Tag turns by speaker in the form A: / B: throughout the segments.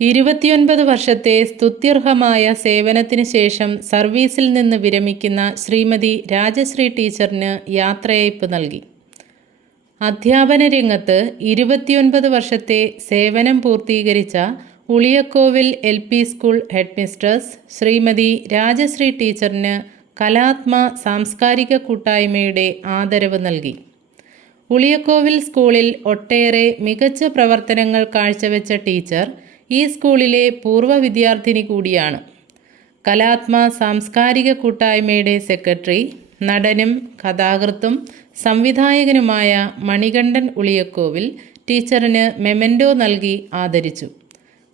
A: ഇരുപത്തിയൊൻപത് വർഷത്തെ സ്തുത്യർഹമായ സേവനത്തിന് ശേഷം സർവീസിൽ നിന്ന് വിരമിക്കുന്ന ശ്രീമതി രാജശ്രീ ടീച്ചറിന് യാത്രയയപ്പ് നൽകി. അധ്യാപന രംഗത്ത് ഇരുപത്തിയൊൻപത് വർഷത്തെ സേവനം പൂർത്തീകരിച്ച Uliyakovil L P school headmistress Shrimati Rajashree ടീച്ചറിന് കലാത്മ സാംസ്കാരിക കൂട്ടായ്മയുടെ ആദരവ് നൽകി. ഉളിയക്കോവിൽ സ്കൂളിൽ ഒട്ടേറെ മികച്ച പ്രവർത്തനങ്ങൾ കാഴ്ചവെച്ച ടീച്ചർ ഈ സ്കൂളിലെ പൂർവ വിദ്യാർത്ഥിനി കൂടിയാണ്. കലാത്മ സാംസ്കാരിക കൂട്ടായ്മയുടെ സെക്രട്ടറി നടനും കഥാകൃത്തും സംവിധായകനുമായ മണികണ്ഠൻ ഉളിയക്കോവിൽ ടീച്ചറിന് മെമെൻഡോ നൽകി ആദരിച്ചു.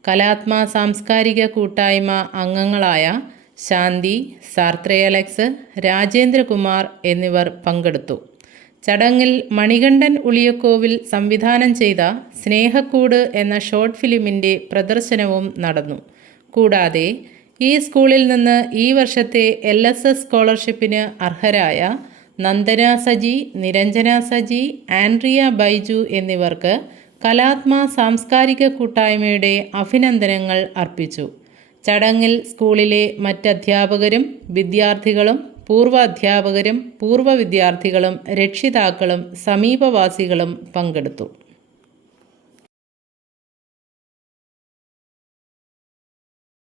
A: കലാത്മ സാംസ്കാരിക കൂട്ടായ്മ അംഗങ്ങളായ ശാന്തി സാർത്രയലക്സ് രാജേന്ദ്രകുമാർ എന്നിവർ പങ്കെടുത്തു. ചടങ്ങിൽ മണികണ്ഠൻ ഉളിയക്കോവിൽ സംവിധാനം ചെയ്ത സ്നേഹക്കൂട് എന്ന ഷോർട്ട് ഫിലിമിന്റെ പ്രദർശനവും നടന്നു. കൂടാതെ ഈ സ്കൂളിൽ നിന്ന് ഈ വർഷത്തെ എൽ എസ് എസ് സ്കോളർഷിപ്പിന് അർഹരായ നന്ദന സജി നിരഞ്ജന സജി ആൻഡ്രിയ ബൈജു എന്നിവർക്ക് കലാത്മ സാംസ്കാരിക കൂട്ടായ്മയുടെ അഭിനന്ദനങ്ങൾ അർപ്പിച്ചു. ചടങ്ങിൽ സ്കൂളിലെ മറ്റധ്യാപകരും വിദ്യാർത്ഥികളും പൂർവ അധ്യാപകരും പൂർവ വിദ്യാർത്ഥികളും രക്ഷിതാക്കളും സമീപവാസികളും പങ്കെടുത്തു